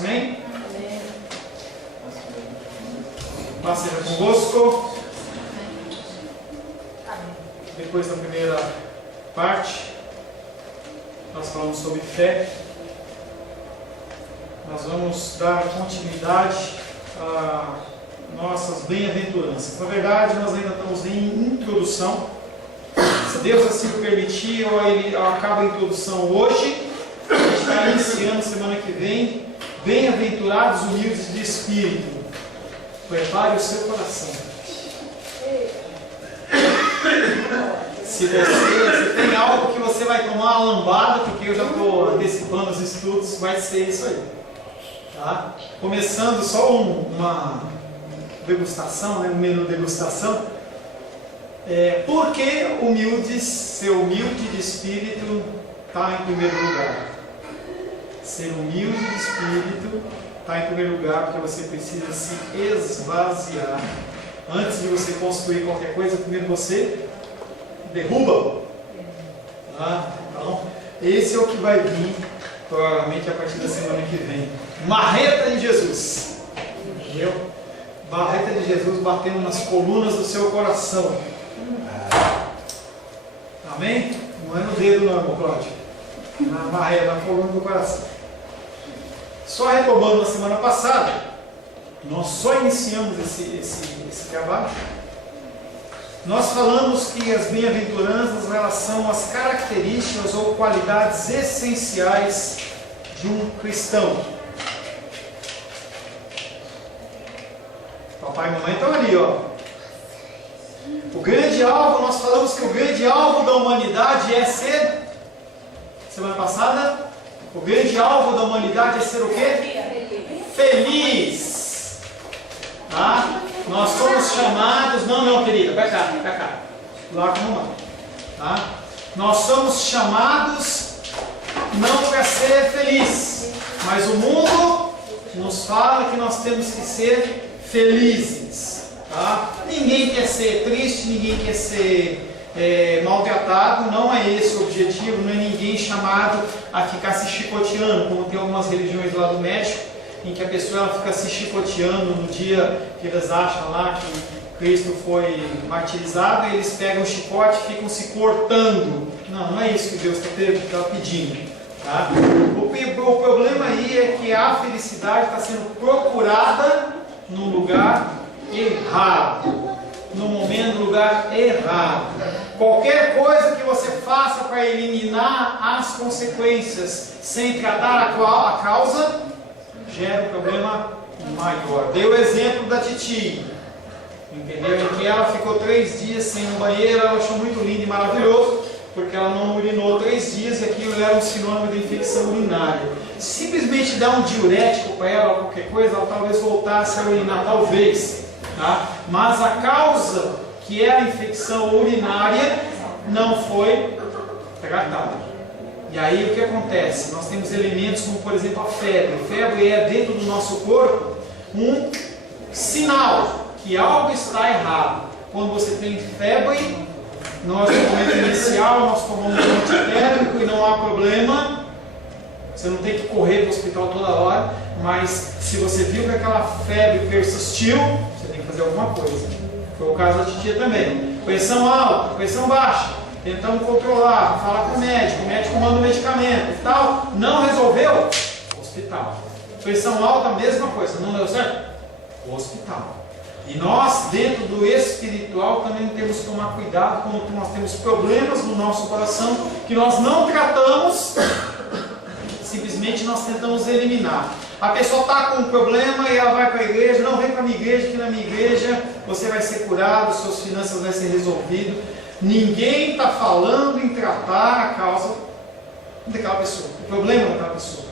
amém? Paz seja convosco. Depois da primeira parte, nós falamos sobre fé. Nós vamos dar continuidade a nossas bem-aventuranças. Na verdade, nós ainda estamos em introdução. Se Deus assim permitir, eu acabo a introdução hoje. A gente está iniciando semana que vem. Bem-aventurados humildes de espírito. Prepare o seu coração. Se você tem algo que você vai tomar uma lambada, porque eu já estou antecipando os estudos, vai ser isso aí. Tá? Começando só uma degustação, um menu degustação. Por que ser humilde de espírito está em primeiro lugar? Ser humilde de espírito está em primeiro lugar porque você precisa se esvaziar. Antes de você construir qualquer coisa, primeiro você derruba. Então, esse é o que vai vir provavelmente a partir da semana que vem. Marreta de Jesus. Entendeu? Marreta de Jesus batendo nas colunas do seu coração. Amém? Não é no dedo não, irmão Cláudio. Na marreta, na coluna do coração. Só retomando na semana passada, nós só iniciamos esse trabalho. Nós falamos que as bem-aventuranças elas são as características ou qualidades essenciais de um cristão. Papai e mamãe estão ali, ó. O grande alvo, nós falamos que o grande alvo da humanidade é ser, semana passada, o grande alvo da humanidade é ser o quê? Feliz. Tá? Nós somos chamados, não querida, vai cá, lá com a mamãe. Tá? Nós somos chamados não para ser feliz, mas o mundo nos fala que nós temos que ser felizes. Tá? Ninguém quer ser triste, ninguém quer ser maltratado, não é esse o objetivo, não é ninguém chamado a ficar se chicoteando, como tem algumas religiões lá do México, em que a pessoa ela fica se chicoteando no dia que eles acham lá que Cristo foi martirizado, e eles pegam o chicote e ficam se cortando. Não é isso que Deus está pedindo. Tá? O problema aí é que a felicidade está sendo procurada no lugar errado, no momento, no lugar errado. Qualquer coisa que você faça para eliminar as consequências sem tratar a causa, gera um problema maior. Dei o exemplo da Titi, entendeu? Em que ela ficou 3 dias sem ir no banheiro, ela achou muito lindo e maravilhoso, porque ela não urinou 3 dias e aquilo era um sinônimo de infecção urinária. Simplesmente dar um diurético para ela, ou qualquer coisa, ela talvez voltasse a urinar, talvez. Tá? Mas a causa, que é a infecção urinária, não foi tratada. E aí o que acontece? Nós temos elementos como, por exemplo, a febre. A febre é, dentro do nosso corpo, um sinal que algo está errado. Quando você tem febre, nós no momento inicial, nós tomamos um antitérmico e não há problema. Você não tem que correr para o hospital toda hora, mas se você viu que aquela febre persistiu, você tem que fazer alguma coisa. Foi o caso da titia também. Pressão alta, pressão baixa, tentamos controlar, falar com o médico manda um medicamento e tal, não resolveu? Hospital. Pressão alta, mesma coisa, não deu certo? Hospital. E nós, dentro do espiritual, também temos que tomar cuidado quando nós temos problemas no nosso coração que nós não tratamos, simplesmente nós tentamos eliminar. A pessoa está com um problema e ela vai para a igreja, não vem para a minha igreja, que na minha igreja você vai ser curado, suas finanças vão ser resolvidas. Ninguém está falando em tratar a causa daquela pessoa, o problema daquela pessoa.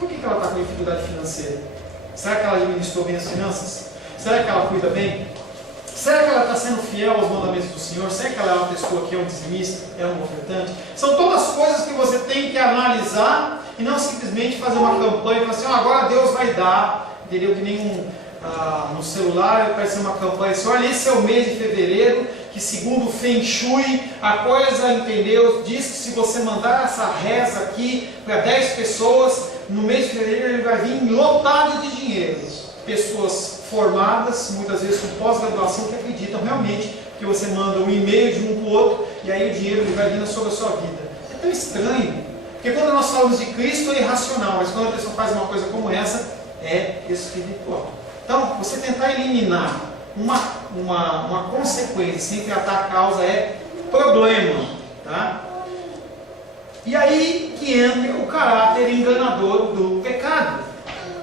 Por que ela está com dificuldade financeira? Será que ela administrou bem as finanças? Será que ela cuida bem? Será que ela está sendo fiel aos mandamentos do Senhor? Será que ela é uma pessoa que é um dizimista, é um ofertante? São todas coisas que você tem que analisar e não simplesmente fazer uma campanha e falar assim, agora Deus vai dar, entendeu? Que nem no celular vai ser uma campanha assim, olha, esse é o mês de fevereiro, que segundo o Feng Shui, a coisa, entendeu? Diz que se você mandar essa reza aqui para 10 pessoas, no mês de fevereiro ele vai vir lotado de dinheiro. Pessoas formadas, muitas vezes com pós-graduação, que acreditam realmente que você manda um e-mail de um para o outro e aí o dinheiro ele vai vindo sobre a sua vida. É tão estranho, porque quando nós falamos de Cristo é irracional, mas quando a pessoa faz uma coisa como essa, é espiritual. Então, você tentar eliminar uma consequência sem tratar a causa é problema. Tá? E aí que entra o caráter enganador do pecado.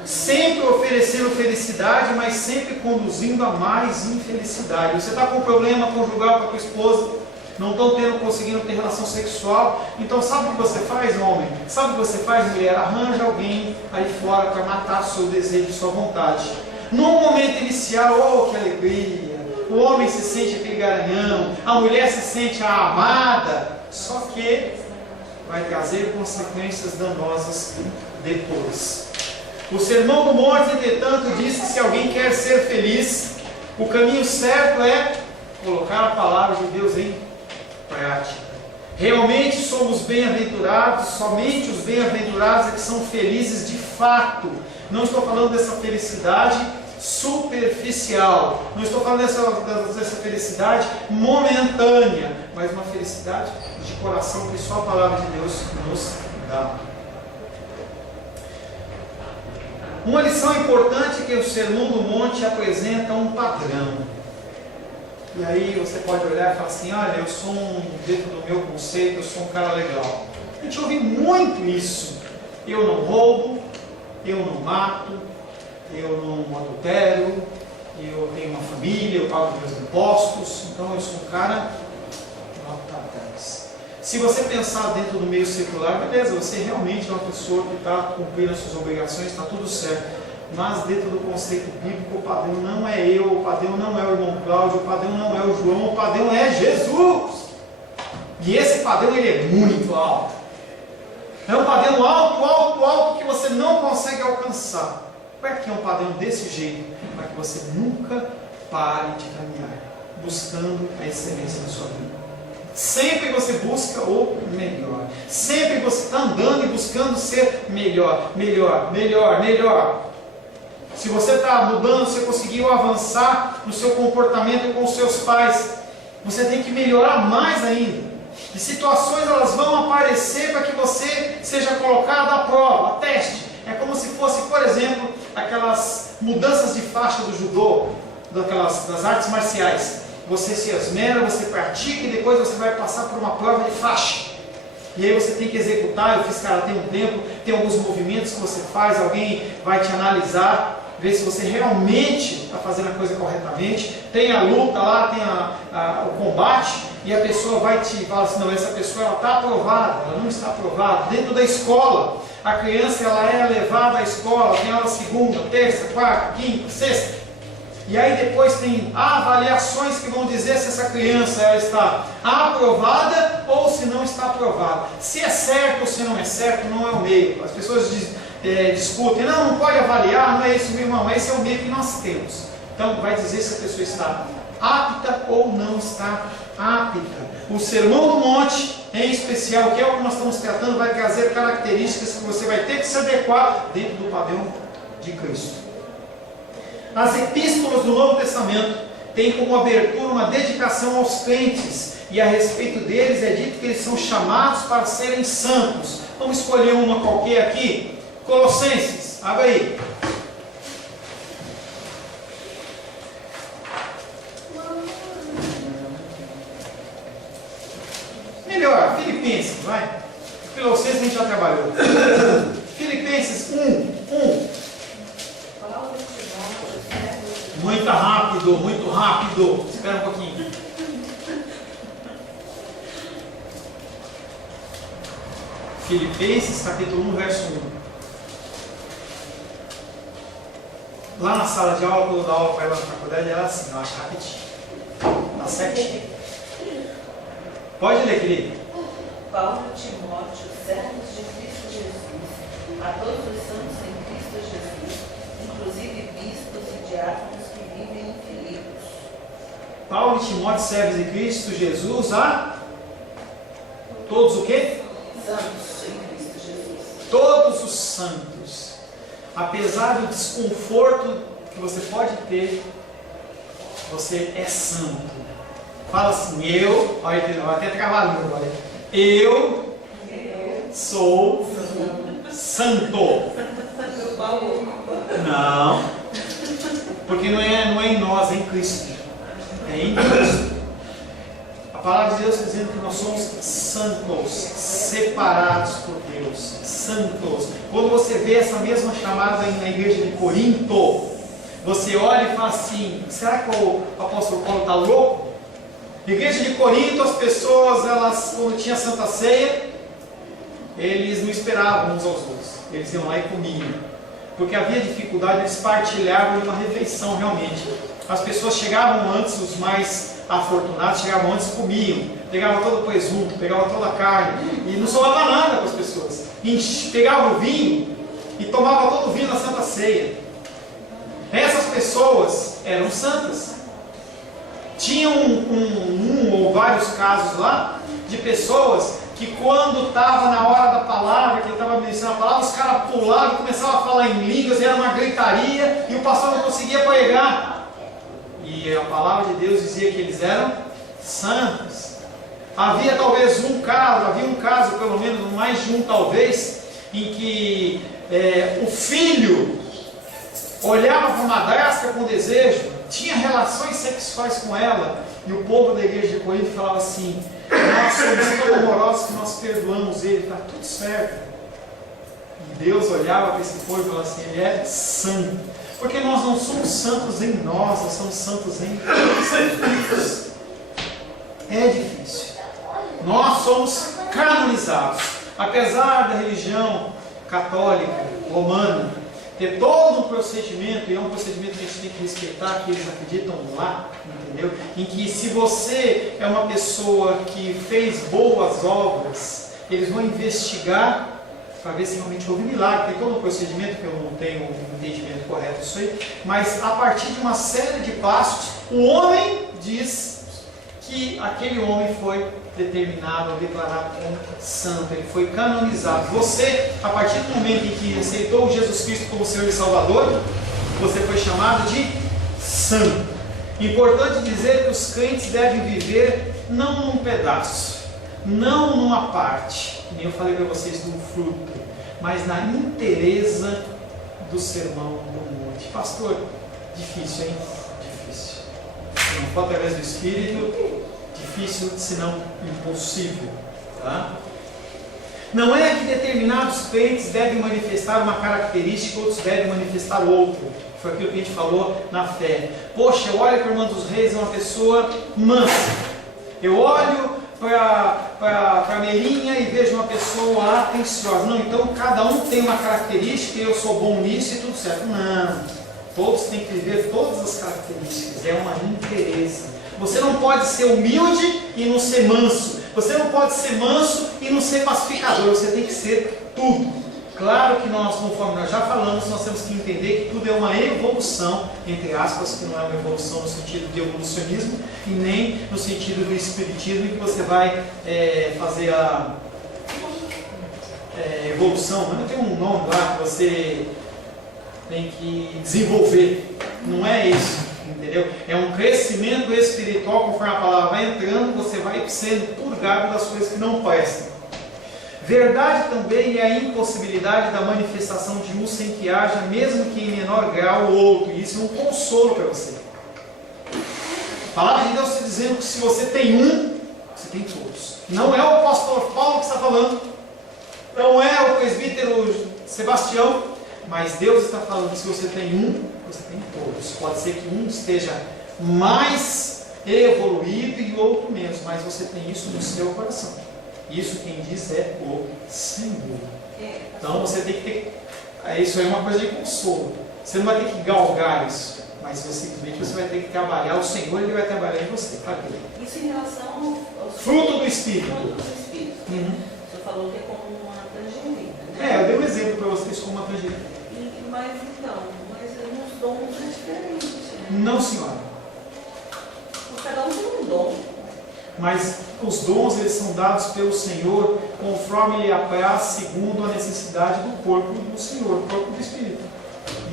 Sempre oferecendo felicidade, mas sempre conduzindo a mais infelicidade. Você está com um problema conjugal com a tua esposa, não estão conseguindo ter relação sexual, então sabe o que você faz, homem? Sabe o que você faz, mulher? Arranja alguém aí fora para matar o seu desejo, sua vontade. No momento inicial, oh, que alegria! O homem se sente aquele garanhão, a mulher se sente a amada, só que vai trazer consequências danosas depois. O Sermão do Monte, entretanto, diz que se alguém quer ser feliz, o caminho certo é colocar a palavra de Deus em prática. Realmente somos bem-aventurados, somente os bem-aventurados é que são felizes de fato. Não estou falando dessa felicidade superficial, não estou falando dessa felicidade momentânea, mas uma felicidade de coração que só a palavra de Deus nos dá. Uma lição importante é que o Sermão do Monte apresenta um padrão. E aí você pode olhar e falar assim, olha, eu sou dentro do meu conceito, eu sou um cara legal. A gente ouve muito isso. Eu não roubo, eu não mato, eu não adultero, eu tenho uma família, eu pago meus impostos, então eu sou um cara nota 10. Se você pensar dentro do meio secular, beleza, você realmente é uma pessoa que está cumprindo as suas obrigações, está tudo certo. Mas dentro do conceito bíblico, o padrão não é eu, o padrão não é o irmão Cláudio, o padrão não é o João, o padrão é Jesus. E esse padrão ele é muito alto. É um padrão alto, alto, alto que você não consegue alcançar. Para que é um padrão desse jeito? Para que você nunca pare de caminhar, buscando a excelência na sua vida. Sempre você busca o melhor. Sempre você está andando e buscando ser melhor, melhor, melhor, melhor. Se você está mudando, você conseguiu avançar no seu comportamento com os seus pais, você tem que melhorar mais ainda. E situações elas vão aparecer para que você seja colocado à prova, a teste. É como se fosse, por exemplo, aquelas mudanças de faixa do judô, das artes marciais. Você se esmera, você pratica e depois você vai passar por uma prova de faixa. E aí você tem que executar. Eu fiz karatê um tempo, tem alguns movimentos que você faz, alguém vai te analisar, ver se você realmente está fazendo a coisa corretamente. Tem a luta lá, tem o combate, e a pessoa vai te falar assim, não, essa pessoa está aprovada, ela não está aprovada. Dentro da escola, a criança ela é levada à escola, tem aula segunda, terça, quarta, quinta, sexta. E aí depois tem avaliações que vão dizer se essa criança ela está aprovada ou se não está aprovada. Se é certo ou se não é certo, não é o meio. As pessoas discutem, não pode avaliar, não é isso, meu irmão, esse é o meio que nós temos. Então vai dizer se a pessoa está apta ou não está apta. O Sermão do Monte, em especial, que é o que nós estamos tratando, vai trazer características que você vai ter que se adequar dentro do padrão de Cristo. As epístolas do Novo Testamento têm como abertura uma dedicação aos crentes, e a respeito deles é dito que eles são chamados para serem santos. Vamos escolher uma qualquer aqui. Colossenses, abre aí. Melhor, Filipenses, vai. Colossenses a gente já trabalhou. Filipenses 1. Muito rápido, muito rápido. Espera um pouquinho. Filipenses, capítulo 1, verso 1. Lá na sala de aula, quando dá aula para ela na faculdade, ela assim, eu acho rapidinho. Tá certinho. Pode ler, querido. Paulo e Timóteo, servos de Cristo Jesus, a todos os santos em Cristo Jesus, inclusive bispos e diáconos que vivem em Filipos. Paulo e Timóteo, servos de Cristo Jesus, a todos o quê? Santos em Cristo Jesus. Todos os santos. apesar do desconforto que você pode ter, você é santo. Fala assim, olha aqui, vai até travar a língua, olha. Eu sou santo. Não, porque não é em nós, é em Cristo. É em Cristo. A palavra de Deus está dizendo que nós somos santos, separados por Deus, santos. Quando você vê essa mesma chamada na igreja de Corinto, você olha e fala assim, será que o apóstolo Paulo está louco? Na igreja de Corinto, as pessoas, elas, quando tinha Santa Ceia, eles não esperavam uns aos outros, eles iam lá e comiam, porque havia dificuldade, eles partilhavam uma refeição realmente. As pessoas chegavam antes, os mais afortunados chegavam antes e comiam, pegavam todo o presunto, pegavam toda a carne, e não sobrava nada para as pessoas. E pegavam o vinho e tomavam todo o vinho na Santa Ceia. Essas pessoas eram santas. Tinha um ou vários casos lá de pessoas que quando estava na hora da palavra, que ele estava ministrando a palavra, os caras pulavam e começavam a falar em línguas, e era uma gritaria, e o pastor não conseguia pregar. E a palavra de Deus dizia que eles eram santos. Havia um caso, pelo menos mais de um talvez, em que o filho olhava para a madrasta com desejo, tinha relações sexuais com ela, e o povo da igreja de Corinto falava assim, nós somos tão amorosos que nós perdoamos ele, está tudo certo. E Deus olhava para esse povo e falava assim, ele é santo, porque nós não somos santos em nós somos santos em Cristo. É difícil. Nós somos canonizados, apesar da religião católica, romana, ter todo um procedimento, e é um procedimento que a gente tem que respeitar, que eles acreditam lá, entendeu? Em que se você é uma pessoa que fez boas obras, eles vão investigar para ver se realmente houve milagre. Tem todo um procedimento que eu não tenho um entendimento correto disso aí, mas a partir de uma série de passos, o homem diz que aquele homem foi determinado, declarado como santo, ele foi canonizado. Você, a partir do momento em que aceitou Jesus Cristo como Senhor e Salvador, você foi chamado de santo. Importante dizer que os crentes devem viver não num pedaço, não numa parte, que nem eu falei para vocês do fruto, mas na inteireza do sermão do monte. Pastor, difícil, hein? Difícil. Se não for através do Espírito, difícil, se não impossível. Tá? Não é que determinados crentes devem manifestar uma característica, outros devem manifestar outra. Foi aquilo que a gente falou na fé. Poxa, eu olho para a irmã dos reis, é uma pessoa mansa. Eu olho para a Melinha e vejo uma pessoa atenciosa. Não, então cada um tem uma característica e eu sou bom nisso e tudo certo. Não, todos têm que viver todas as características. É uma inteireza. Você não pode ser humilde e não ser manso. Você não pode ser manso e não ser pacificador. Você tem que ser tudo. Claro que nós, conforme nós já falamos, nós temos que entender que tudo é uma evolução, entre aspas, que não é uma evolução no sentido de evolucionismo e nem no sentido do espiritismo, em que você vai fazer a evolução. Não tem um nome lá que você tem que desenvolver. Não é isso, entendeu? É um crescimento espiritual, conforme a palavra vai entrando, você vai sendo purgado das coisas que não prestam. Verdade também é a impossibilidade da manifestação de um sem que haja, mesmo que em menor grau, o outro. E isso é um consolo para você. A palavra de Deus está dizendo que se você tem um, você tem todos. Não é o apóstolo Paulo que está falando, não é o presbítero Sebastião, mas Deus está falando que se você tem um, você tem todos. Pode ser que um esteja mais evoluído e o outro menos, mas você tem isso no seu coração. Isso quem diz é o Senhor. Então você tem que ter. Isso aí é uma coisa de consolo. Você não vai ter que galgar isso, mas simplesmente você vai ter que trabalhar. O Senhor, Ele vai trabalhar em você. Isso em relação ao fruto do Espírito. Fruto do Espírito. Você falou que é como uma tangerina. Eu dei um exemplo para vocês como uma tangerina. Mas nos dons é diferente. Não, senhora. Cada um tem um dom. Mas os dons eles são dados pelo Senhor conforme Ele apraz segundo a necessidade do corpo do Senhor, do corpo do Espírito.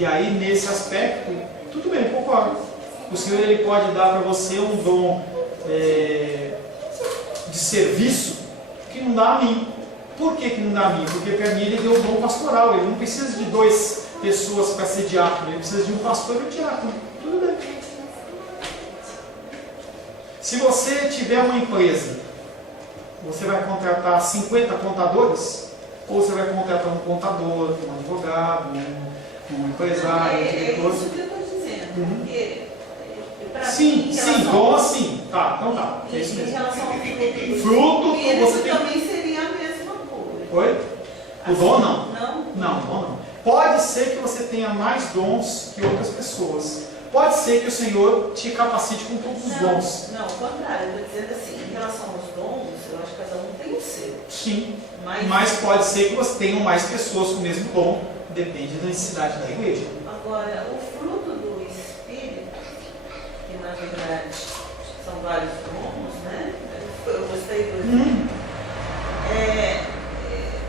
E aí, nesse aspecto, tudo bem, concordo. O Senhor ele pode dar para você um dom de serviço que não dá a mim. Por que não dá a mim? Porque para mim ele deu o dom pastoral. Ele não precisa de 2 pessoas para ser diácono. Ele precisa de um pastor e um diácono. Tudo bem. Se você tiver uma empresa, você vai contratar 50 contadores? Ou você vai contratar um contador, um advogado, um empresário, um diretor? É isso que eu estou dizendo. Porque, sim, dom assim. Tá, então tá. É isso em mesmo. relação ao Fruto, isso você tem. também seria a mesma coisa. Oi? O dom não. Não? Não, o dom não. Pode ser que você tenha mais dons que outras pessoas. Pode ser que o Senhor te capacite com todos os dons. Não, ao contrário. Eu estou dizendo assim, em relação aos dons, eu acho que cada um tem o seu. Sim. Mas pode ser que você tenha mais pessoas com o mesmo dom. Depende da necessidade da igreja. Agora, o fruto do Espírito, que na verdade são vários dons, né? Eu gostei do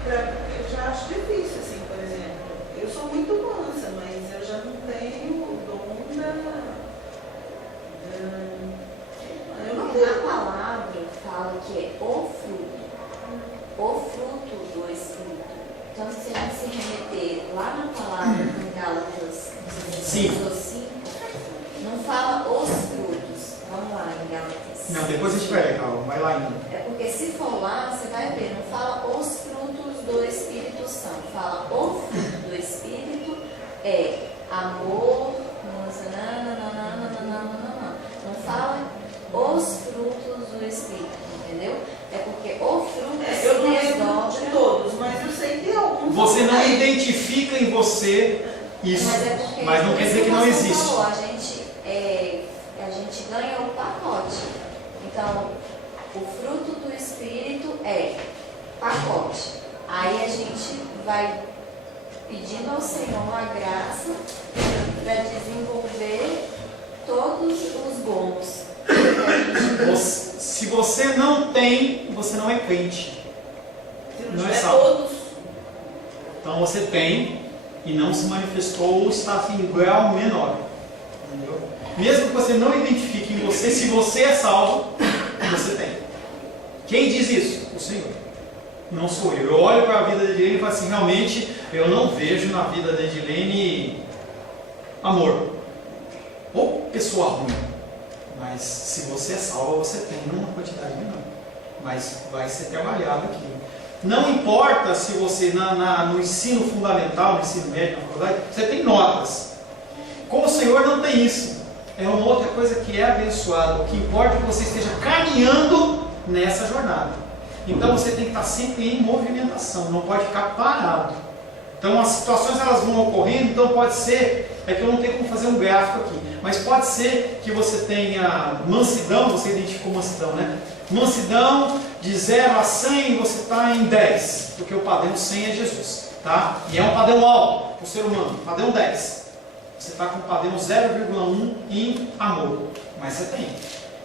eu já acho difícil, assim, por exemplo. Eu sou muito mansa, mas eu já não tenho o dom eu não tenho. A palavra fala que é o fruto do Espírito. Então, se a gente se remeter lá na palavra em Gálatas 5, não fala os frutos. Vamos lá em Gálatas. Não, depois a gente vai ler, calma. Vai lá ainda. É porque se for lá, você vai ver, não fala os frutos do Espírito Santo. Fala o fruto do Espírito é amor, não fala os frutos do Espírito, entendeu? É porque o fruto Eu não lembro desdobra. de todos, mas eu sei que alguns. Você não identifica em você isso, mas não quer dizer que não existe. Falou, a gente ganha o pacote. Então, o fruto do Espírito é pacote. Aí a gente vai pedindo ao Senhor a graça para desenvolver todos os bons. Se você não tem, você não é crente. Não é salvo. Todos. Então você tem e não se manifestou ou está em grau menor. Entendeu? Mesmo que você não identifique em você, se você é salvo, você tem. Quem diz isso? O Senhor. Não sou eu. Eu olho para a vida da Edilene e falo assim, realmente eu não vejo na vida da Edilene amor. Ou pessoa ruim. Mas se você é salvo, você tem uma quantidade menor. Mas vai ser trabalhado aqui. Não importa se você no ensino fundamental, no ensino médio, na faculdade, você tem notas. Com o Senhor não tem isso. É uma outra coisa que é abençoada. O que importa é que você esteja caminhando nessa jornada. Então você tem que estar sempre em movimentação, não pode ficar parado. Então as situações elas vão ocorrendo, então pode ser, é que eu não tenho como fazer um gráfico aqui, mas pode ser que você tenha mansidão, você identificou mansidão, né? Mansidão de 0 a 100, você está em 10, porque o padrão 100 é Jesus, tá? E é um padrão alto para o ser humano, padrão 10. Você está com o padrão 0,1 em amor, mas você tem.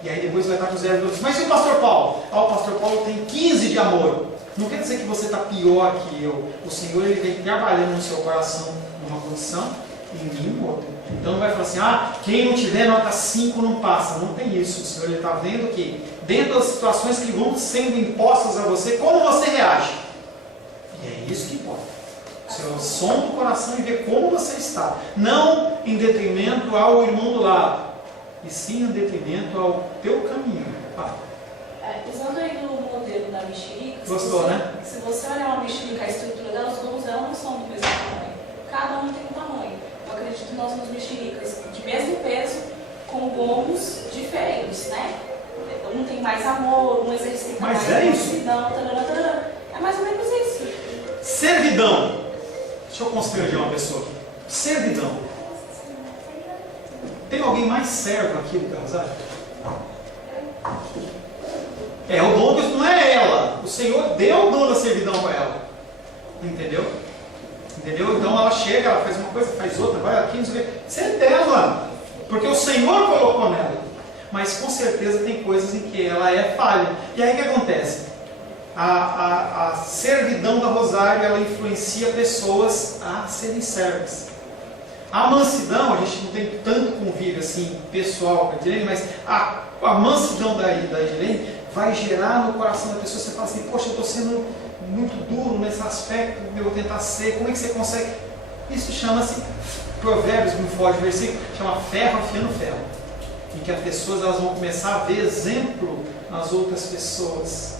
E aí depois vai estar com 0,2. Mas e o pastor Paulo? O pastor Paulo tem 15 de amor. Não quer dizer que você está pior que eu. O Senhor ele vem trabalhando no seu coração numa condição e em mim em outra. Então não vai falar assim, quem não tiver nota 5 não passa. Não tem isso. O Senhor está vendo que dentro das situações que vão sendo impostas a você, como você reage. E é isso que importa. O Senhor sonda o coração e vê como você está. Não em detrimento ao irmão do lado, e sim em detrimento ao teu caminho. Usando aí do modelo da mexerica, Gostou, né? Se você olhar uma mexerica, a estrutura dela, os gomos dela não são do mesmo tamanho. Cada um tem um tamanho. Eu acredito que nós somos mexericas de mesmo peso, com gomos diferentes, né? Um tem mais amor, um exercita mais mansidão, é mais ou menos isso. Servidão. Deixa eu constranger uma pessoa aqui. Servidão. Tem alguém mais servo aqui do Carrasar? O dom não é ela. O Senhor deu o dom da servidão para ela. Entendeu? Então ela chega, ela faz uma coisa, faz outra, vai aqui, não sei o quê. Isso é dela. Porque o Senhor colocou nela. Mas com certeza tem coisas em que ela é falha. E aí o que acontece? A servidão da Rosário, ela influencia pessoas a serem servas. A mansidão, a gente não tem tanto convívio assim, pessoal com a Edilene, mas a mansidão da Edilene vai gerar no coração da pessoa, você fala assim, poxa, eu estou sendo muito duro nesse aspecto, eu vou tentar ser, como é que você consegue? Isso chama-se, Provérbios, me foge o versículo, chama ferro afiando ferro, em que as pessoas elas vão começar a ver exemplo nas outras pessoas.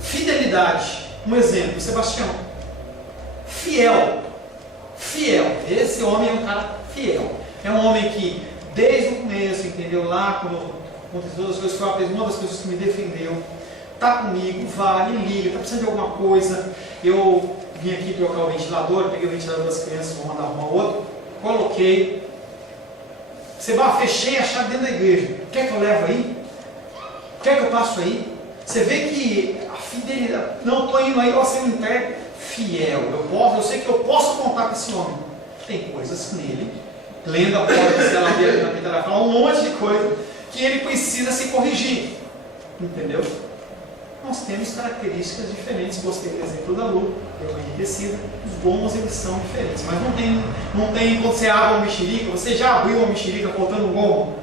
Fidelidade, um exemplo, Sebastião, fiel, esse homem é um cara fiel, é um homem que desde o começo, entendeu, lá quando aconteceu todas as coisas, foi uma das pessoas que me defendeu, está comigo, vai, me liga, está precisando de alguma coisa, eu vim aqui trocar o ventilador, peguei o ventilador das crianças, vou mandar arrumar outro, coloquei, fechei a chave dentro da igreja, quer que eu levo aí? Quer que eu passo aí? Você vê que a fidelidade, não estou indo aí, você me entrega, fiel, eu sei que eu posso contar com esse homem, tem coisas nele, lendo a porta, se ela ver aqui na Pintará, fala um monte de coisa, que ele precisa se corrigir, entendeu? Nós temos características diferentes, gostei do exemplo da Lu, eu enriquecida, os gomos eles são diferentes, mas não tem quando você abre uma mexerica, você já abriu uma mexerica faltando um gomo?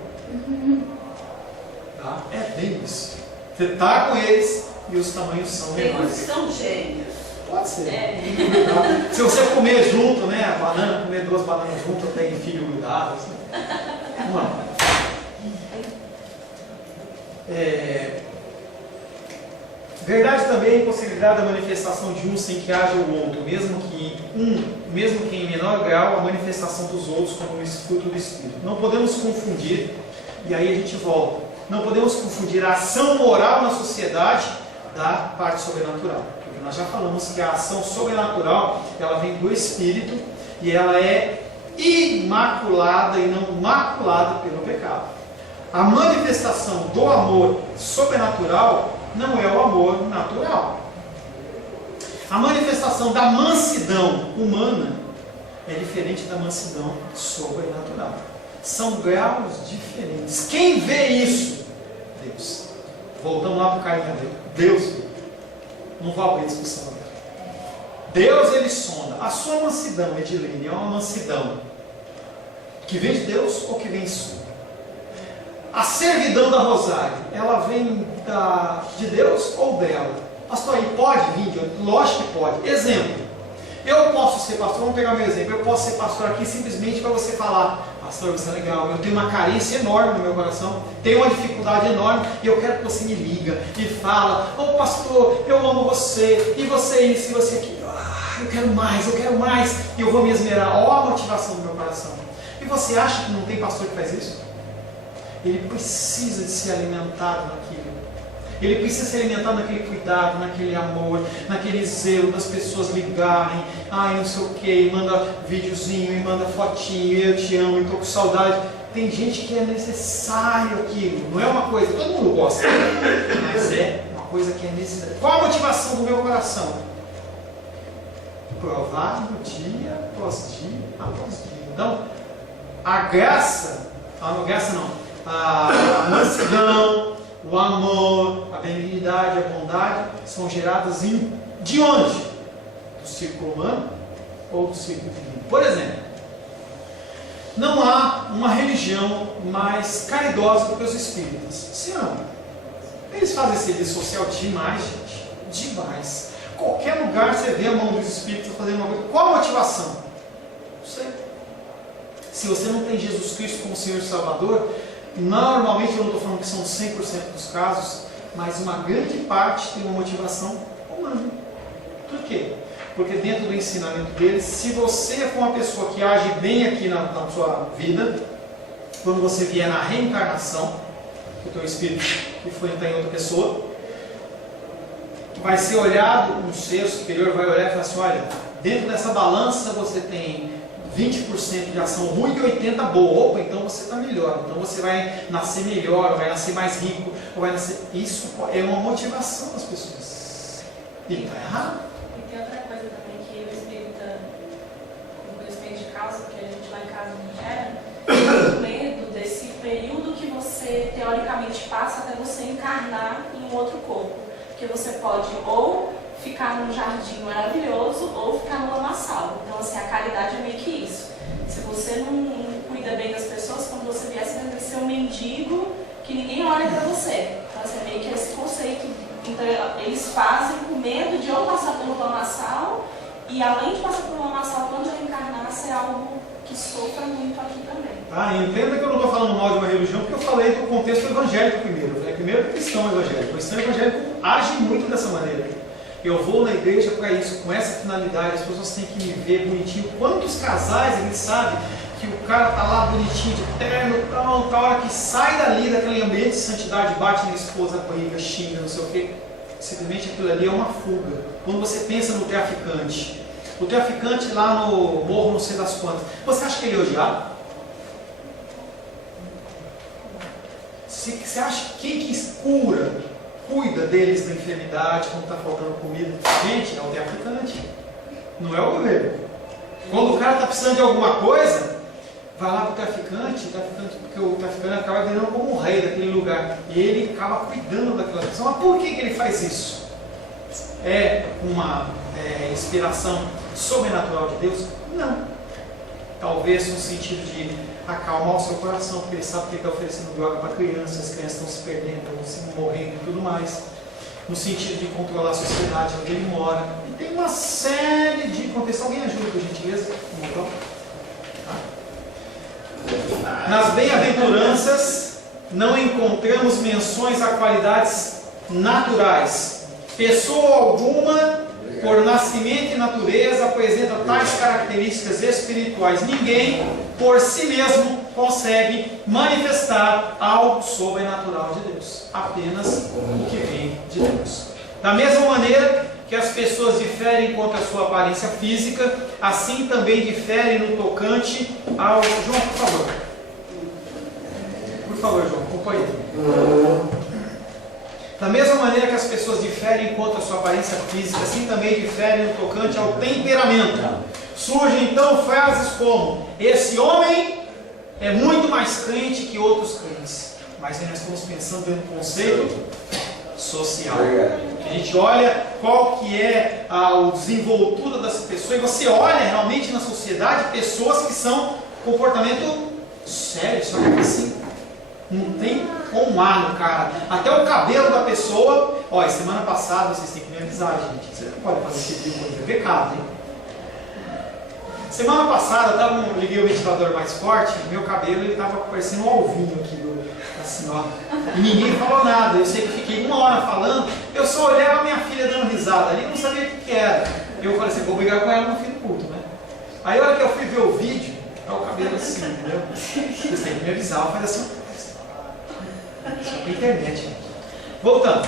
Tá? É bem isso, você está com eles e os tamanhos são menores. São gêmeos. Pode ser. Tá? Se você comer junto, né, a banana, comer 2 bananas junto, tem filho grudado, assim. Vamos lá. Verdade também é a impossibilidade da manifestação de um sem que haja o outro, mesmo que em menor grau a manifestação dos outros como fruto do Espírito. Não podemos confundir, e aí a gente volta, não podemos confundir a ação moral na sociedade da parte sobrenatural. Porque nós já falamos que a ação sobrenatural, ela vem do Espírito e ela é imaculada e não maculada pelo pecado. A manifestação do amor sobrenatural não é o amor natural. A manifestação da mansidão humana é diferente da mansidão sobrenatural. São graus diferentes. Quem vê isso? Deus. Voltamos lá para o Caim e Abel. Deus vê. Não vou abrir discussão agora. Deus ele sonda. A sua mansidão, Edilene, é uma mansidão que vem de Deus ou que vem sua? A servidão da Rosário, ela vem de Deus ou dela? Pastor, aí pode vir? Lógico que pode. Exemplo, eu posso ser pastor, vamos pegar meu exemplo, eu posso ser pastor aqui simplesmente para você falar, pastor, você é legal, eu tenho uma carência enorme no meu coração, tenho uma dificuldade enorme e eu quero que você me liga e fala, pastor, eu amo você, e você isso, e você aquilo, eu quero mais, e eu vou me esmerar. Olha a motivação do meu coração. E você acha que não tem pastor que faz isso? Ele precisa de ser alimentado naquilo. Ele precisa ser alimentado naquele cuidado, naquele amor, naquele zelo das pessoas ligarem, não sei o que, manda videozinho, e manda fotinho, eu te amo, eu estou com saudade. Tem gente que é necessário aquilo, não é uma coisa, todo mundo gosta, mas é uma coisa que é necessária. Qual a motivação do meu coração? Provar no dia após dia após dia. Então, a mansidão, o amor, a benignidade, a bondade são geradas de onde? Do círculo humano ou do círculo divino? Por exemplo, não há uma religião mais caridosa do que os espíritas. Se não, eles fazem serviço social demais, gente. Demais. Qualquer lugar você vê a mão dos espíritos fazendo uma coisa. Qual a motivação? Não sei. Se você não tem Jesus Cristo como Senhor e Salvador, normalmente eu não estou falando que são 100% dos casos, mas uma grande parte tem uma motivação humana. Por quê? Porque dentro do ensinamento deles, se você for uma pessoa que age bem aqui na sua vida, quando você vier na reencarnação, o teu espírito que foi entrar em outra pessoa, vai ser olhado, um ser superior vai olhar e falar assim, olha, dentro dessa balança você tem 20% de ação ruim e 80% boa. Opa, então você está melhor. Então você vai nascer melhor, vai nascer mais rico, ou vai nascer... Isso é uma motivação das pessoas. E está errado. E tem outra coisa também que o espírita, com conhecimento de causa, que a gente lá em casa não gera, o medo desse período que você teoricamente passa até você encarnar em um outro corpo. Porque você pode ou ficar num jardim maravilhoso ou ficar num lamaçal. Então, assim, a caridade é meio que isso. Se você não cuida bem das pessoas, quando você vier, você vai ser um mendigo que ninguém olha para você. Então, assim, é meio que esse conceito. Então, eles fazem com medo de ou passar pelo lamaçal, e além de passar pelo lamaçal, quando ele encarnar, ser algo que sofra muito aqui também. Entenda que eu não estou falando mal de uma religião, porque eu falei do contexto evangélico primeiro. Eu falei primeiro do cristão evangélico. O cristão evangélico age muito dessa maneira. Eu vou na igreja para isso, com essa finalidade. As pessoas têm que me ver bonitinho. Quantos casais a gente sabe que o cara está lá bonitinho, de terno, pronto, a hora que sai dali, daquele ambiente de santidade, bate na esposa, briga, xinga, não sei o quê. Simplesmente aquilo ali é uma fuga. Quando você pensa no traficante, o traficante lá no morro, não sei das quantas, você acha que ele é odiado? Você acha que quem que cuida deles da enfermidade, quando está faltando comida? Gente, é o traficante, não é o governo. Quando o cara está precisando de alguma coisa, vai lá para o traficante, porque o traficante acaba virando como um rei daquele lugar. E ele acaba cuidando daquela pessoa. Mas por que ele faz isso? É uma inspiração sobrenatural de Deus? Não. Talvez no sentido de acalmar o seu coração, porque ele sabe que ele está oferecendo droga para crianças, as crianças estão se perdendo, estão se morrendo e tudo mais. No sentido de controlar a sociedade onde ele mora. E tem uma série de contextos. Alguém ajuda, por gentileza? Nas bem-aventuranças não encontramos menções a qualidades naturais. Pessoa alguma, por nascimento e natureza, apresenta tais características espirituais. Ninguém, por si mesmo, consegue manifestar algo sobrenatural de Deus. Apenas o que vem de Deus. Da mesma maneira que as pessoas diferem quanto à sua aparência física, assim também diferem no tocante ao... João, por favor. Por favor, João, acompanhe. Da mesma maneira que as pessoas diferem quanto à sua aparência física, assim também diferem no tocante ao temperamento. Surgem então frases como: esse homem é muito mais crente que outros crentes. Mas aí nós estamos pensando dentro do conceito social. A gente olha qual que é a desenvoltura dessa pessoa, e você olha realmente na sociedade pessoas que são comportamento sério, só que assim, não tem como há no cara. Até o cabelo da pessoa. Olha, semana passada, vocês têm que me avisar, gente. Você não pode fazer esse tipo de coisa, é pecado, hein? Semana passada, eu liguei o ventilador mais forte, meu cabelo ele estava parecendo um alvinho aqui, assim, ó. E ninguém falou nada. Eu sei que fiquei 1 hora falando, eu só olhava a minha filha dando risada ali, não sabia o que era. Eu falei assim, vou brigar com ela no fim do culto, né? Aí a hora que eu fui ver o vídeo, é o cabelo assim, entendeu? Vocês têm que me avisar, faz assim. Isso é pra internet, gente. Voltando.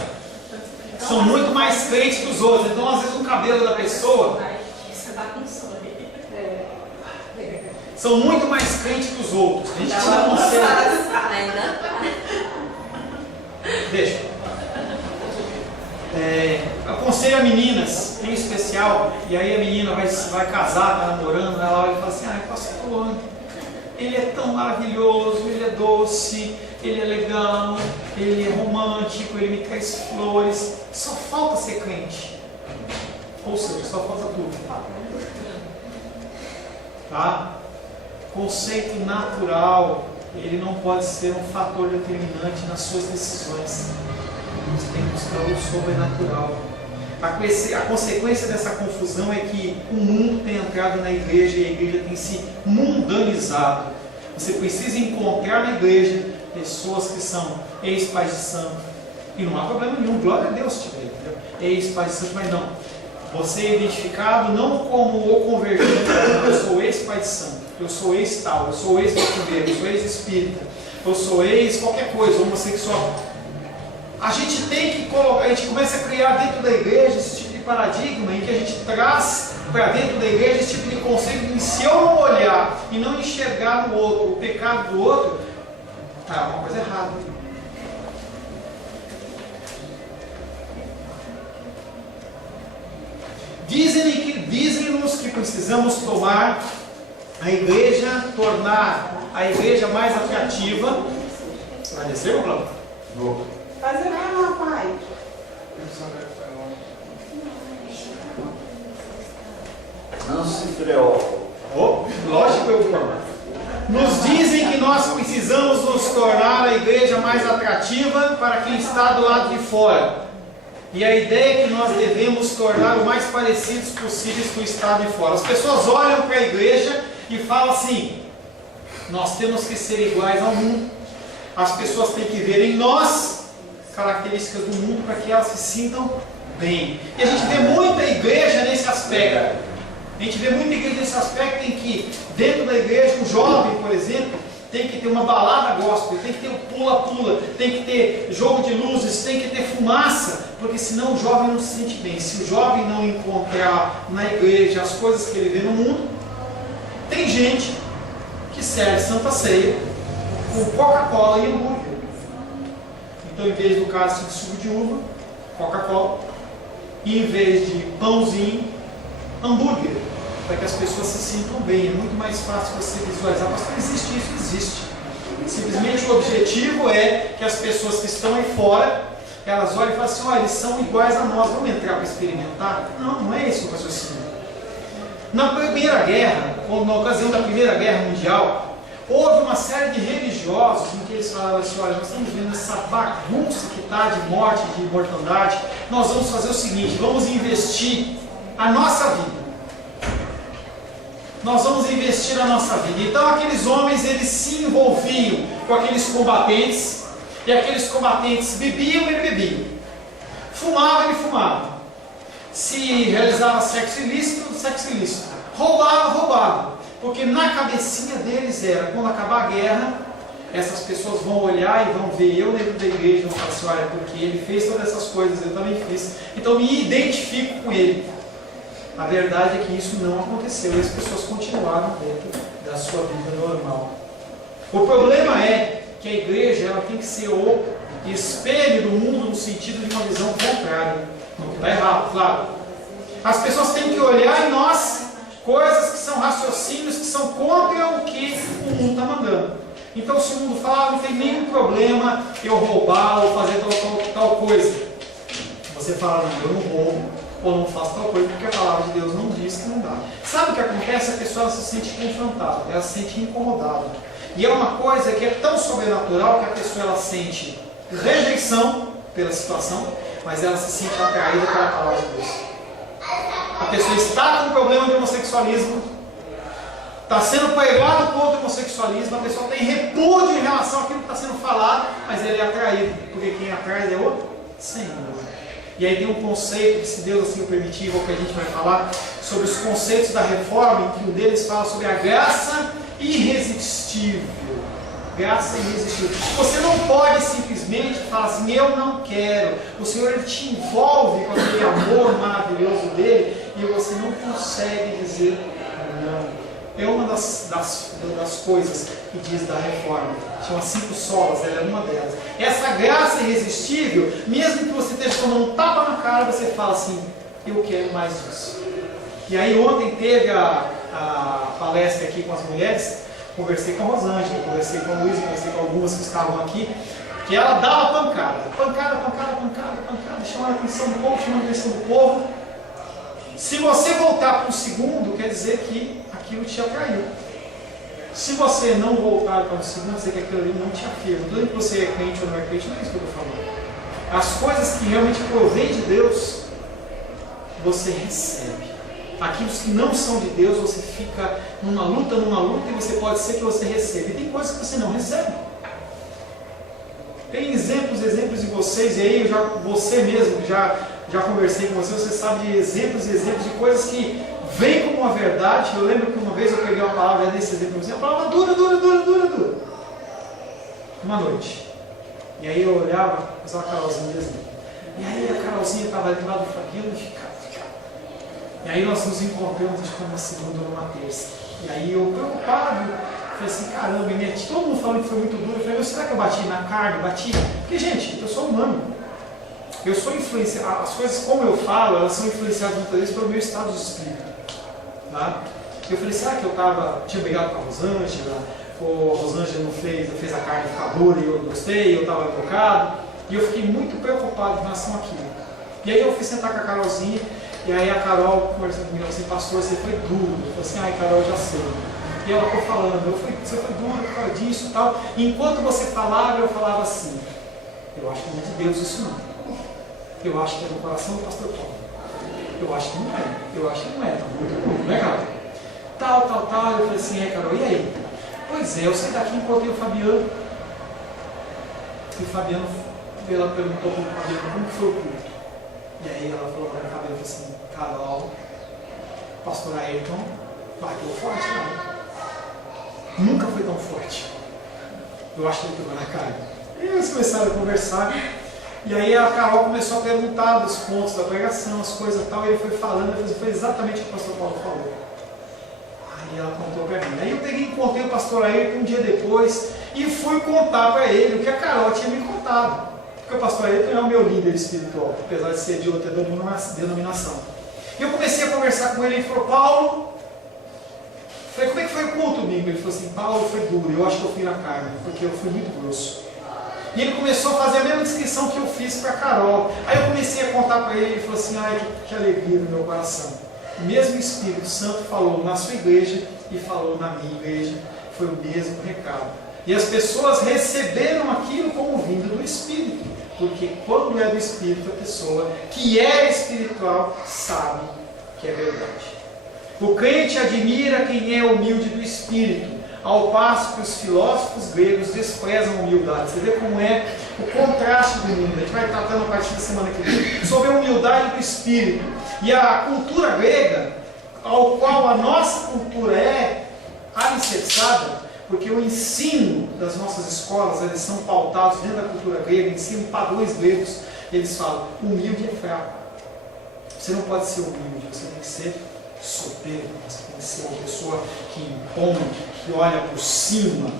São muito mais crentes que os outros. Então, às vezes, o cabelo da pessoa são muito mais crentes que os outros. A gente tira um conselho. Deixa. Aconselho a meninas, em especial, e aí a menina vai casar, está namorando, ela olha e fala assim: ai, pastor, ele é tão maravilhoso, ele é doce, ele é legal, ele é romântico, ele me traz flores, só falta ser crente. Ou seja, só falta tudo. Tá? Conceito natural, ele não pode ser um fator determinante nas suas decisões. Você tem que buscar o sobrenatural. A consequência dessa confusão é que o mundo tem entrado na igreja e a igreja tem se mundanizado. Você precisa encontrar na igreja pessoas que são ex-pais de santo. E não há problema nenhum, glória a Deus se tiver, entendeu? Ex-pais de santo, mas não. Você é identificado não como o convertido, eu sou ex-pai de santo, eu sou ex-tal, eu sou ex-macumbeiro, eu sou ex-espírita, eu sou ex-qualquer coisa, homossexual. A gente tem que colocar, a gente começa a criar dentro da igreja esse tipo de paradigma em que a gente traz para dentro da igreja esse tipo de conceito de se eu não olhar e não enxergar no outro o pecado do outro, tá, uma coisa errada. Dizem-nos que precisamos tornar a igreja mais atrativa. Vai descer, ou não? Vou. Fazer mesmo, rapaz. Não se preocupe. Oh, lógico que eu vou. Nos dizem que nós precisamos nos tornar a igreja mais atrativa para quem está do lado de fora. E a ideia é que nós devemos tornar o mais parecidos possíveis com o estado de fora. As pessoas olham para a igreja e falam assim: nós temos que ser iguais ao mundo. As pessoas têm que ver em nós características do mundo para que elas se sintam bem. E a gente vê muita igreja nesse aspecto. A gente vê muita igreja nesse aspecto em que dentro da igreja, um jovem, por exemplo, tem que ter uma balada gospel, tem que ter um pula-pula, tem que ter jogo de luzes, tem que ter fumaça, porque senão o jovem não se sente bem. Se o jovem não encontrar na igreja as coisas que ele vê no mundo, tem gente que serve Santa Ceia com Coca-Cola e hambúrguer. Então, em vez do cálice de suco de uva, Coca-Cola, e em vez de pãozinho, hambúrguer, para que as pessoas se sintam bem. É muito mais fácil você visualizar. Mas não existe isso, existe. Simplesmente o objetivo é que as pessoas que estão aí fora, elas olhem e falem assim: olha, eles são iguais a nós, vamos entrar para experimentar? Não, não é esse o raciocínio. Na Primeira Guerra, ou na ocasião da Primeira Guerra Mundial, houve uma série de religiosos em que eles falaram assim: olha, nós estamos vendo essa bagunça que está de morte, de mortandade, nós vamos fazer o seguinte, vamos investir a nossa vida. Nós vamos investir a nossa vida. Então aqueles homens, eles se envolviam com aqueles combatentes, e aqueles combatentes bebiam, ele bebia. Fumava, ele fumava. Se realizava sexo ilícito, sexo ilícito. Roubava, roubava. Porque na cabecinha deles era, quando acabar a guerra, essas pessoas vão olhar e vão ver eu dentro da igreja e vão falar assim: olha, porque ele fez todas essas coisas, eu também fiz, então me identifico com ele. A verdade é que isso não aconteceu e as pessoas continuaram dentro da sua vida normal. O problema é que a igreja ela tem que ser o espelho do mundo no sentido de uma visão contrária. Não está errado, claro. As pessoas têm que olhar em nós coisas que são raciocínios, que são contra o que o mundo está mandando. Então, se o mundo fala, não tem nenhum problema eu roubar ou fazer tal coisa, você fala: não, eu não roubo ou não faço tal coisa, porque a palavra de Deus não diz que não dá. Sabe o que acontece? A pessoa se sente confrontada, ela se sente incomodada. E é uma coisa que é tão sobrenatural que a pessoa ela sente rejeição pela situação, mas ela se sente atraída pela palavra de Deus. A pessoa está com um problema de homossexualismo, está sendo pregado contra o homossexualismo, a pessoa tem repúdio em relação àquilo que está sendo falado, mas ele é atraído, porque quem atrai é o Senhor. E aí tem um conceito que, se Deus assim o permitir, ou que a gente vai falar sobre os conceitos da reforma, em que um deles fala sobre a graça irresistível. Graça irresistível. Você não pode simplesmente falar assim: eu não quero. O Senhor ele te envolve com aquele amor maravilhoso dele e você não consegue dizer não. É uma das coisas que diz da reforma. Chama 5 solas, ela é uma delas. Essa graça irresistível, mesmo que você esteja tomando um tapa na cara, você fala assim: eu quero mais disso. E aí ontem teve a palestra aqui com as mulheres, conversei com a Rosângela, conversei com a Luísa, conversei com algumas que estavam aqui, que ela dava pancada, chamando a atenção do povo, chamando a atenção do povo. Se você voltar para o segundo, quer dizer que aquilo te atraiu. Se você não voltar para o segundo, quer dizer que aquilo ali não te afirma. Não é que você é crente ou não é crente, não é isso que eu estou falando. As coisas que realmente provêm de Deus, você recebe. Aqueles que não são de Deus, você fica numa luta, e você pode ser que você receba. E tem coisas que você não recebe. Tem exemplos de vocês, e aí você mesmo, já conversei com você sabe de exemplos de coisas que vêm como uma verdade. Eu lembro que uma vez eu peguei uma palavra desse exemplo, uma palavra dura. Uma noite. E aí eu olhava, usava a Carolzinha mesmo. E aí a Carolzinha estava ali do lado do Fabio e ficava. E aí nós nos encontramos, acho que uma segunda ou uma terça. E aí eu preocupado, falei assim: caramba, todo mundo falando que foi muito duro. Eu falei: será que eu bati na carne? Bati? Porque, gente, eu sou humano. Eu sou influenciado, as coisas como eu falo, elas são influenciadas muitas vezes pelo meu estado de espírito. Tá? Eu falei: será que eu tinha brigado com a Rosângela? Ou a Rosângela não fez a carne ficar dura e eu gostei, eu estava equivocado. E eu fiquei muito preocupado em relação àquilo. E aí eu fui sentar com a Carolzinha E aí a Carol, conversando comigo, assim, pastor, você foi duro. Eu falei assim, ai Carol, já sei. E ela ficou falando, você foi duro por causa disso e tal. E enquanto você falava, eu falava assim, eu acho que não é de Deus isso não. Eu acho que é do coração do pastor Paulo. Eu acho que não é. Eu acho que não é. Tá muito bom, né, Carol? Tal. Eu falei assim, Carol, e aí? Pois é, eu saí daqui e encontrei o Fabiano. E o Fabiano, ela perguntou para o Fabiano como foi o culto. E aí ela falou para o Fabiano assim, Carol, pastor Ayrton bateu forte lá. Nunca foi tão forte. Eu acho que ele pegou na cara. E eles começaram a conversar. E aí a Carol começou a perguntar dos pontos da pregação, as coisas e tal. E ele foi falando, foi exatamente o que o pastor Paulo falou. Aí ela contou para mim. Aí eu peguei e contei o pastor Ayrton um dia depois e fui contar para ele o que a Carol tinha me contado. Porque o pastor Ayrton é o meu líder espiritual, apesar de ser de outra denominação. E eu comecei a conversar com ele e ele falou, Paulo, falei, como é que foi o culto, domingo? Ele falou assim, Paulo, foi duro, eu acho que eu fui na carne, porque eu fui muito grosso. E ele começou a fazer a mesma descrição que eu fiz para a Carol. Aí eu comecei a contar para ele e ele falou assim, ai, que alegria no meu coração. O mesmo Espírito Santo falou na sua igreja e falou na minha igreja, foi o mesmo recado. E as pessoas receberam aquilo como vindo do Espírito, porque quando é do Espírito, a pessoa que é espiritual sabe que é verdade. O crente admira quem é humilde do Espírito, ao passo que os filósofos gregos desprezam a humildade. Você vê como é o contraste do mundo. A gente vai tratando a partir da semana que vem sobre a humildade do Espírito. E a cultura grega, ao qual a nossa cultura é alicerçada, porque o ensino das nossas escolas, eles são pautados dentro da cultura grega, ensinam padrões gregos, eles falam, humilde é fraco. Você não pode ser humilde, você tem que ser soberbo, você tem que ser uma pessoa que impõe, que olha por cima.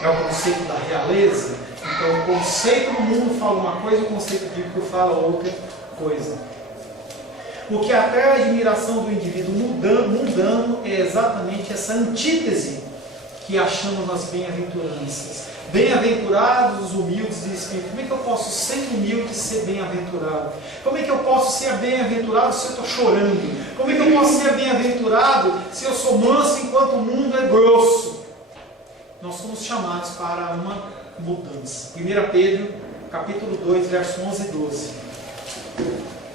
É o conceito da realeza. Então o conceito do mundo fala uma coisa, o conceito bíblico fala outra coisa. O que atrai a admiração do indivíduo mundano é exatamente essa antítese que achamos nas bem-aventuranças. Bem-aventurados os humildes de espírito. Como é que eu posso ser humilde e ser bem-aventurado? Como é que eu posso ser bem-aventurado se eu estou chorando? Como é que eu posso ser bem-aventurado se eu sou manso enquanto o mundo é grosso? Nós somos chamados para uma mudança. 1 Pedro, capítulo 2, verso 11 e 12.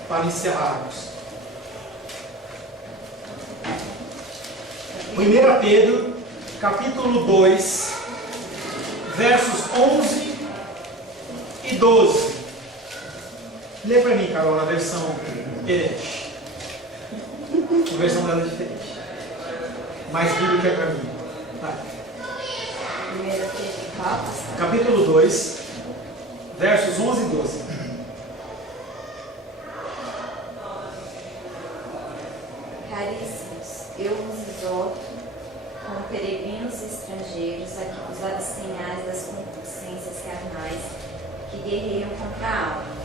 Para encerrarmos. 1 Pedro, capítulo 2, versos 11 e 12. Lê para mim, Carol, na versão herege. A versão dela é diferente. Mais bíblica para mim. Vai. 1 Pedro, capítulo 2, versos 11 e 12. Caríssimos, eu vos exorto, como peregrinos e estrangeiros, a que vos abstenhais das concupiscências carnais que guerreiam contra a alma.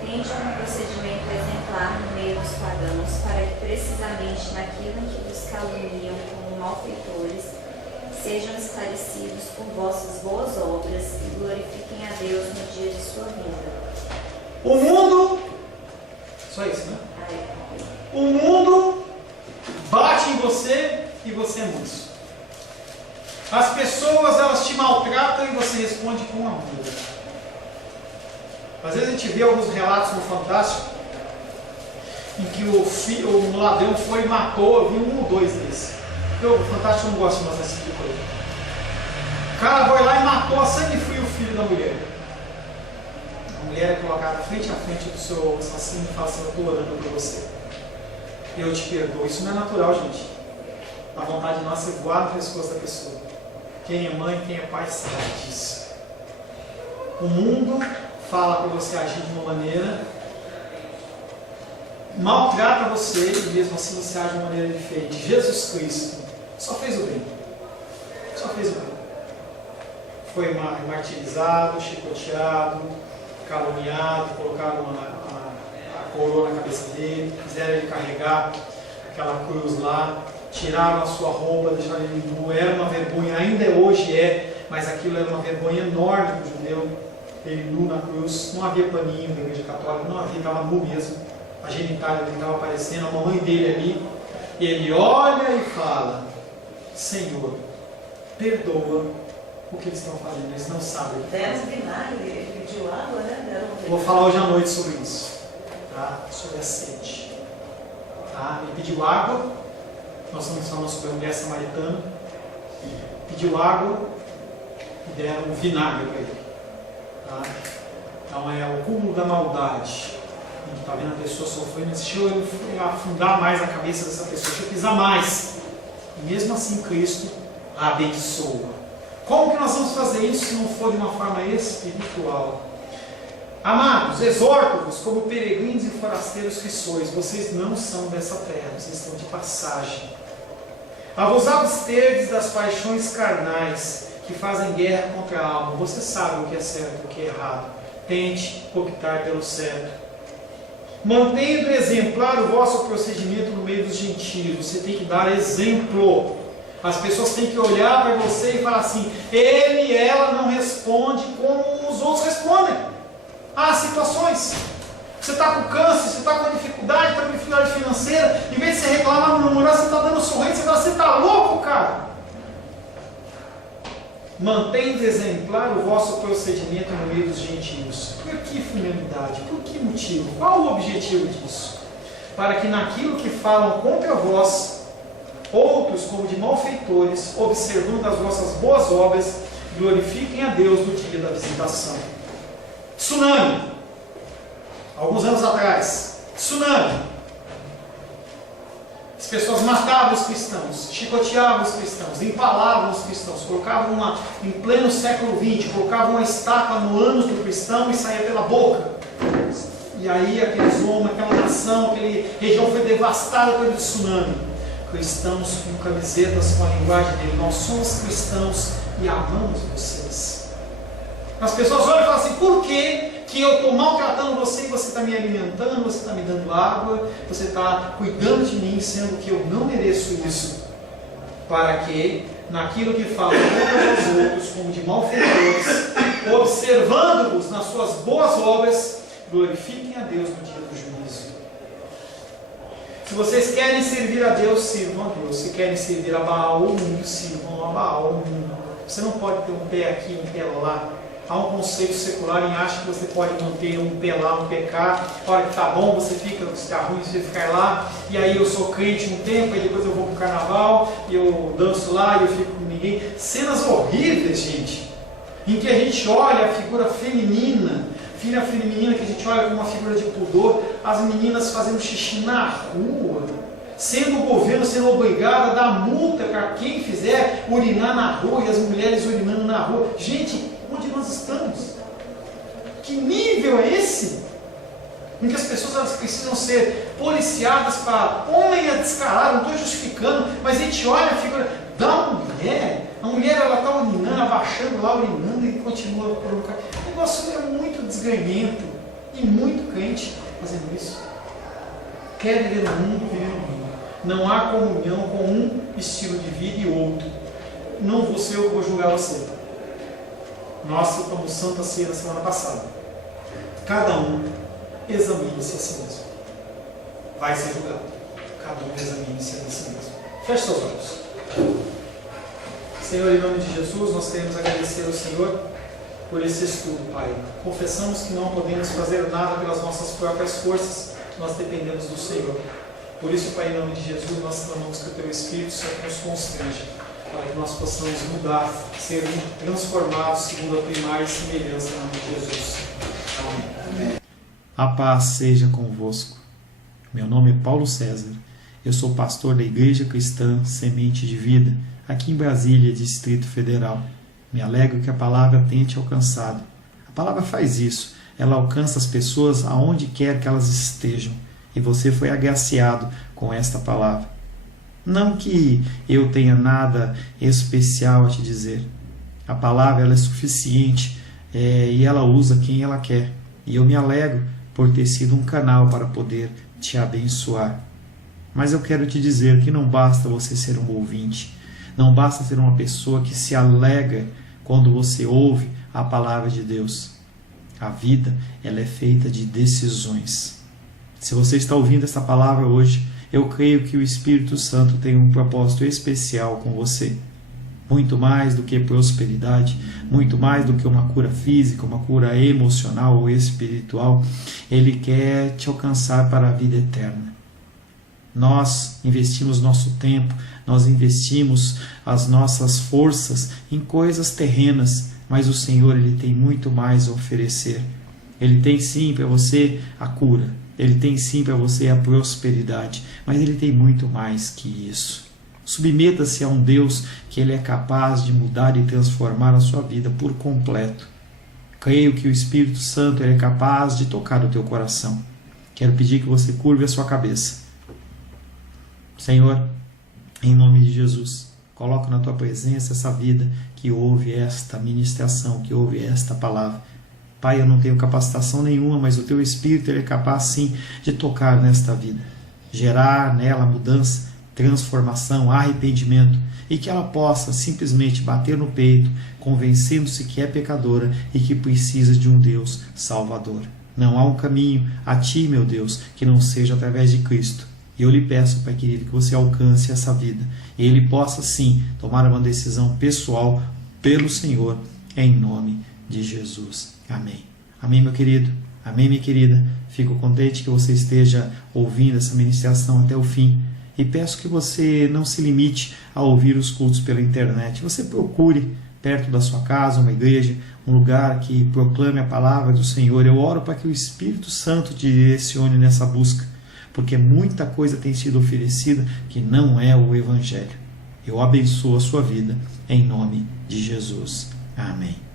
Tende um procedimento exemplar no meio dos pagãos, para que precisamente naquilo em que vos caluniam como malfeitores, sejam esclarecidos por vossas boas obras e glorifiquem a Deus no dia de sua vinda. O mundo, só isso, né? O mundo bate em você e você é manso. As pessoas, elas te maltratam e você responde com amor. Às vezes a gente vê alguns relatos no Fantástico em que o ladrão foi e matou, eu vi um ou dois desses. O Fantástico não gosta de mostrar esse tipo de coisa. O cara foi lá e matou a sangue frio o filho da mulher. A mulher é colocada frente a frente do seu assassino e fala assim, eu estou orando por você. Eu te perdoo. Isso não é natural, gente. A vontade nossa é voar no pescoço da pessoa. Quem é mãe, quem é pai sabe disso. O mundo fala para você agir de uma maneira, maltrata você e mesmo assim você age de uma maneira diferente. Jesus Cristo só fez o bem. Só fez o bem. Foi martirizado, chicoteado, caluniado, colocaram a coroa na cabeça dele, fizeram ele carregar aquela cruz lá, tiraram a sua roupa, deixaram ele nu. Era uma vergonha, ainda hoje é, mas aquilo era uma vergonha enorme para o judeu. Ele nu na cruz, não havia paninho na igreja católica, não havia, estava nu mesmo. a genitália dele estava aparecendo, a mamãe dele ali, e ele olha e fala: Senhor, perdoa o que eles estão fazendo, eles não sabem. Deram vinagre, ele pediu água, né? Deram vinagre. Vou falar hoje à noite sobre isso, tá? Sobre a sede. Tá? Ele pediu água, nós estamos falando sobre a mulher samaritana, pediu água e deram um vinagre para ele. Tá? Então é o cúmulo da maldade. A gente está vendo a pessoa sofrendo, deixa eu afundar mais a cabeça dessa pessoa, deixa eu pisar mais. E mesmo assim Cristo a abençoa. Como que nós vamos fazer isso se não for de uma forma espiritual? Amados, exorto-vos como peregrinos e forasteiros que sois, vocês não são dessa terra, vocês estão de passagem. A vos absterdes das paixões carnais que fazem guerra contra a alma. Você sabe o que é certo e o que é errado. Tente optar pelo certo. Mantendo exemplar o vosso procedimento no meio dos gentios. Você tem que dar exemplo. As pessoas têm que olhar para você e falar assim: ele e ela não responde como os outros respondem. Há situações. Você está com câncer, você está com dificuldade, está com dificuldade financeira. Em vez de você reclamar, murmurar, você está dando sorriso. Você fala: você está louco, cara? Mantendo exemplar o vosso procedimento no meio dos gentios. Por que finalidade? Por que motivo? Qual o objetivo disso? Para que naquilo que falam contra vós, outros como de malfeitores, observando as vossas boas obras, glorifiquem a Deus no dia da visitação. Tsunami. Alguns anos atrás. Tsunami. As pessoas matavam os cristãos, chicoteavam os cristãos, empalavam os cristãos, colocavam em pleno século XX, colocavam uma estaca no ânus do cristão e saía pela boca. E aí aqueles homens, aquela nação, aquela região foi devastada pelo tsunami. Cristãos com camisetas com a linguagem dele: nós somos cristãos e amamos vocês. As pessoas olham e falam assim: por que eu estou maltratando você e você está me alimentando, você está me dando água, você está cuidando de mim, sendo que eu não mereço isso? Para que, naquilo que falam contra os outros, como de malfeitores, observando-vos nas suas boas obras, glorifiquem a Deus no dia do juízo. Se vocês querem servir a Deus, sirvam a Deus. Se querem servir a Baal, o mundo, sirvam a Baal, o mundo. Você não pode ter um pé aqui, um pé lá. Há um conceito secular em acha que você pode manter um pé lá, um pé cá. A hora que está bom, você fica, se está ruim, você ficar lá. E aí eu sou crente um tempo, e depois eu vou para o carnaval, e eu danço lá, e eu fico com ninguém. Cenas horríveis, gente. Em que a gente olha a figura feminina, filha feminina que a gente olha como uma figura de pudor, as meninas fazendo xixi na rua, sendo o governo sendo obrigado a dar multa para quem fizer urinar na rua, e as mulheres urinando na rua. Gente, onde nós estamos? Que nível é esse? Em que as pessoas elas precisam ser policiadas para homem a descarado, não estou justificando, mas a gente olha a figura da mulher, a mulher ela está urinando, abaixando lá, urinando e continua provocando. O negócio é muito desganhento e muito crente fazendo isso. Quer viver no mundo, viver no mundo. Não há comunhão com um estilo de vida e outro. Não vou ser eu que vou julgar você. Nós citamos Santa Ceia na semana passada. Cada um examine-se a si mesmo. Vai ser julgado. Cada um examine-se a si mesmo. Feche seus olhos. Senhor, em nome de Jesus, nós queremos agradecer ao Senhor por esse estudo, Pai. Confessamos que não podemos fazer nada pelas nossas próprias forças, nós dependemos do Senhor. Por isso, Pai, em nome de Jesus, nós clamamos que o Teu Espírito sempre nos constrange, para que nós possamos mudar, ser transformados segundo a Tua imagem e semelhança, em nome de Jesus. Amém. A paz seja convosco. Meu nome é Paulo César. Eu sou pastor da Igreja Cristã Semente de Vida, aqui em Brasília, Distrito Federal. Me alegro que a palavra tenha te alcançado. A palavra faz isso. Ela alcança as pessoas aonde quer que elas estejam. E você foi agraciado com esta palavra. Não que eu tenha nada especial a te dizer. A palavra ela é suficiente e ela usa quem ela quer. E eu me alegro por ter sido um canal para poder te abençoar. Mas eu quero te dizer que não basta você ser um ouvinte. Não basta ser uma pessoa que se alegra quando você ouve a palavra de Deus. A vida ela é feita de decisões. Se você está ouvindo essa palavra hoje, eu creio que o Espírito Santo tem um propósito especial com você. Muito mais do que prosperidade, muito mais do que uma cura física, uma cura emocional ou espiritual, Ele quer te alcançar para a vida eterna. Nós investimos nosso tempo, nós investimos as nossas forças em coisas terrenas, mas o Senhor, Ele tem muito mais a oferecer. Ele tem sim para você a cura, Ele tem sim para você a prosperidade, mas Ele tem muito mais que isso. Submeta-se a um Deus que Ele é capaz de mudar e transformar a sua vida por completo. Creio que o Espírito Santo Ele é capaz de tocar o teu coração. Quero pedir que você curve a sua cabeça. Senhor, em nome de Jesus, coloco na tua presença essa vida que ouve esta ministração, que ouve esta palavra. Pai, eu não tenho capacitação nenhuma, mas o teu Espírito Ele é capaz sim de tocar nesta vida, gerar nela mudança, transformação, arrependimento, e que ela possa simplesmente bater no peito, convencendo-se que é pecadora e que precisa de um Deus salvador. Não há um caminho a ti, meu Deus, que não seja através de Cristo. E eu lhe peço, Pai querido, que você alcance essa vida e ele possa sim tomar uma decisão pessoal pelo Senhor, em nome de Jesus. Amém. Amém, meu querido. Amém, minha querida. Fico contente que você esteja ouvindo essa ministração até o fim. E peço que você não se limite a ouvir os cultos pela internet. Você procure perto da sua casa uma igreja, um lugar que proclame a palavra do Senhor. Eu oro para que o Espírito Santo te direcione nessa busca, porque muita coisa tem sido oferecida que não é o Evangelho. Eu abençoo a sua vida em nome de Jesus. Amém.